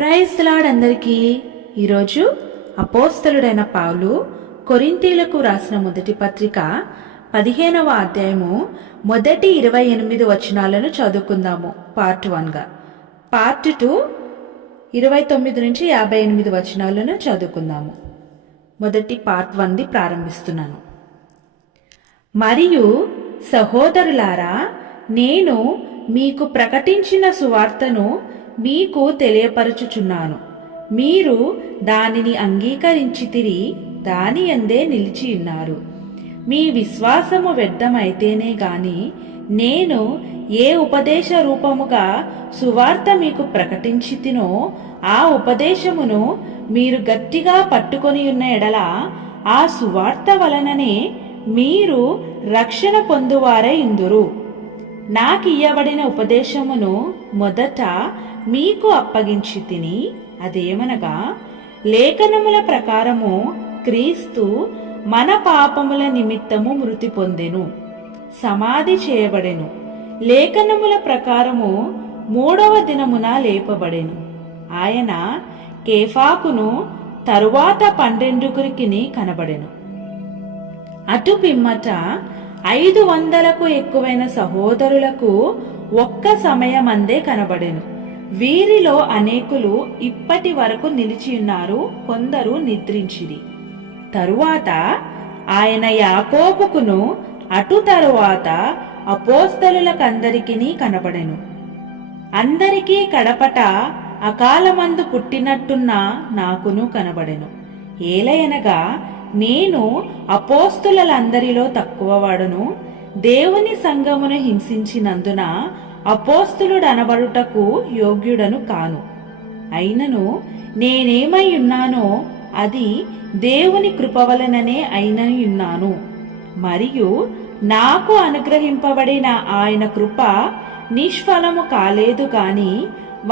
Praise the lord అందరికీ. ఈరోజు అపోస్తలుడైన పౌలు కొరింథీలకు రాసిన మొదటి పత్రిక 15వ అధ్యాయము మొదటి 28 వచనాలను చదువుకుందాము. పార్ట్ 1గా. పార్ట్ 2 29 నుంచి 58 వచనాలను చదువుకుందాము. మొదటి పార్ట్ 1ది ప్రారంభిస్తున్నాను. మరియు సహోదరులారా, నేను మీకు ప్రకటించిన సువార్తను మీకు తెలియపరచుచున్నాను. మీరు దానిని అంగీకరించితిరి, దాని యందే నిలిచి ఉన్నారు. మీ విశ్వాసము వ్యర్థమైతేనే గాని నేను ఏ ఉపదేశ రూపముగా సువార్త మీకు ప్రకటించితినో ఆ ఉపదేశమును మీరు గట్టిగా పట్టుకొని ఉన్న ఎడల ఆ సువార్త వలననే మీరు రక్షణ పొందువారై ఇందురు. నాకియ్యబడిన ఉపదేశమును మొదట మీకు అప్పగించి తిని, అదేమనగా, లేఖనముల ప్రకారము క్రీస్తు మన పాపముల నిమిత్తము మృతి పొందెను, సమాధి చేయబడెను, లేఖనముల ప్రకారము 3వ దినమున లేపబడెను. ఆయన కేఫాకును తరువాత 12 కనబడెను. అటు పిమ్మట 500కు ఎక్కువైన సహోదరులకు ఒక్క సమయమందే కనబడెను. వీరిలో అనేకులు ఇప్పటి వరకు నిలిచియున్నారు, కొందరు నిద్రించిరి. తరువాత ఆయన యాకోబుకును అటు తరువాత అపోస్తలులకందరికీ కనబడెను. అందరికీ కడపట అకాలమందు పుట్టినట్టున్న నాకును కనబడెను. ఏలయనగా నేను అపోస్తులందరిలో తక్కువవాడును, దేవుని సంఘమును హింసించినందున అపోస్తులుడనబడుటకు యోగ్యుడను కాను. అయినను నేనేమై ఉన్నానో అది దేవుని కృప వలననే అయినయున్నాను. మరియు నాకు అనుగ్రహింపబడిన ఆయన కృప నిష్ఫలము కాలేదు గాని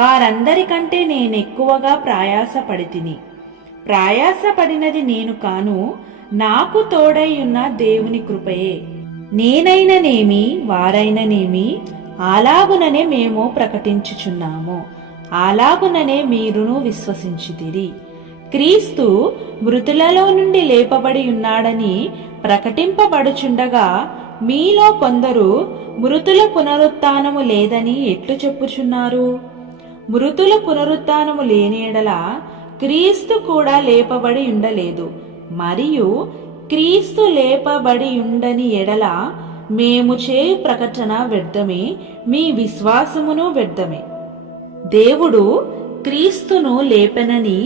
వారందరికంటే నేనెక్కువగా ప్రయాసపడితిని. ప్రయాసపడినది నేను కాను, నాకు తోడై ఉన్న దేవుని కృపయే. నేనైననేమి వారైననేమి అలాగుననే మేము ప్రకటించుచున్నాము, అలాగుననే మీరును విశ్వసించితిరి. క్రీస్తు మృతులలో నుండి లేపబడి ఉన్నాడని ప్రకటింపబడుచుండగా మీలో కొందరు మృతుల పునరుత్థానము లేదని ఎట్లు చెప్పుచున్నారు? మృతుల పునరుత్థానము లేని ఎడల క్రీస్తు కూడా లేపబడి ఉండలేదు. మరియు క్రీస్తు లేపబడి ఉండని ఎడల మేము చేయు ప్రకటన వ్యర్థమే, మీ విశ్వాసమును వ్యర్థమే. దేవుడు క్రీస్తును లేపెనని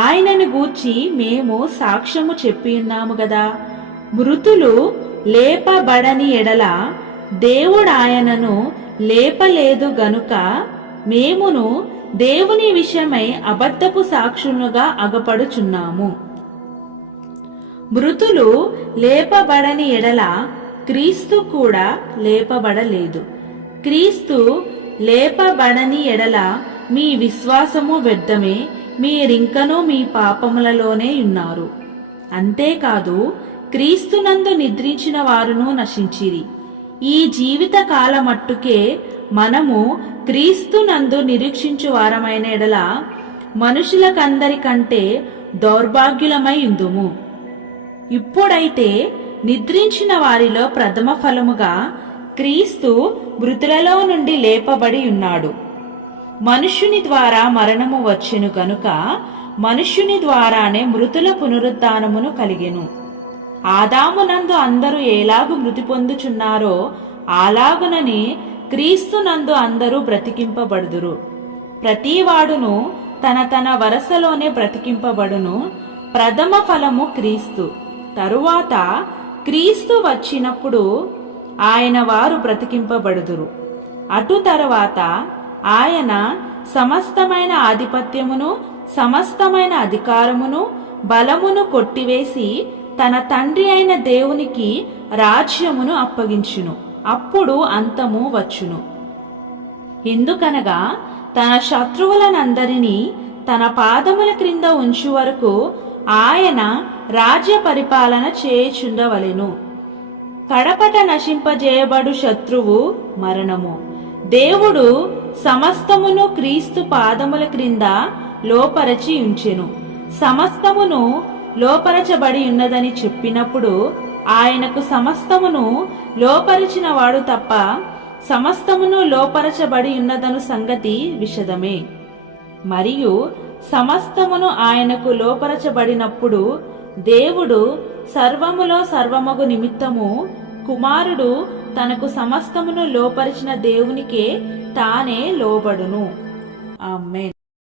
ఆయనను గూర్చి మేము సాక్ష్యము చెప్పియున్నాము గదా. మృతులు లేపబడని ఎడల దేవుడు ఆయనను లేపలేదు గనుక మేమును దేవుని విషయమై అబద్ధపు సాక్షులుగా అగపడుచున్నాము. మృతులు లేపబడని ఎడల క్రీస్తు కూడా లేపబడలేదు. క్రీస్తు లేపబడని ఎడల మీ విశ్వాసము వ్యర్థమే, మీరింకనూ మీ పాపములలోనే ఉన్నారు. అంతేకాదు, క్రీస్తునందు నిద్రించిన వారును నశించిరి. ఈ జీవిత కాలమట్టుకే మనము క్రీస్తునందు నిరీక్షించు వారమైన ఎడల మనుషులకందరికంటే దౌర్భాగ్యులమై ఉందుము. ఇప్పుడైతే నిద్రించిన వారిలో ప్రథమ ఫలముగా క్రీస్తు మృతులలో నుండి లేపబడి ఉన్నాడు. మనుష్యుని ద్వారా మరణము వచ్చెను గనుక మనుష్యుని ద్వారానే మృతుల పునరుత్థానమును కలిగెను. ఆదామునందు అందరూ ఎలాగు మృతి పొందుచున్నారో అలాగునని క్రీస్తునందు అందరూ బ్రతికింపబడుదురు. ప్రతివాడును తన తన వరసలోనే బ్రతికింపబడును. ప్రథమ ఫలము క్రీస్తు. తరువాత క్రీస్తు వచ్చినప్పుడు ఆయన వారు బ్రతికింపబడుదురు. అటు తరువాత ఆయన సమస్తమైన ఆధిపత్యమును సమస్తమైన అధికారమును బలమును కొట్టివేసి తన తండ్రి అయిన దేవునికి రాజ్యమును అప్పగించును. అప్పుడు అంతము వచ్చును. ఎందుకనగా తన శత్రువులనందరినీ తన పాదముల క్రింద ఉంచు వరకు ఆయన రాజ్య పరిపాలన చేయుచుండవలెను. కడపట నశింపజేయబడు శత్రువు మరణము. దేవుడు సమస్తమును క్రీస్తు పాదముల క్రింద లోపరచి ఉంచెను. సమస్తమును లోపరచబడి ఉన్నదని చెప్పినప్పుడు ఆయనకు సమస్తమును లోపరిచిన వాడు తప్ప సమస్తమును లోపరచబడి ఉన్నదను సంగతి విషదమే. మరియు సమస్తమును ఆయనకు లోపరచబడినప్పుడు దేవుడు సర్వములో సర్వమగు నిమిత్తము కుమారుడు తనకు సమస్తమును లోపరిచిన దేవునికే తానే లోబడును. ఆమేన్.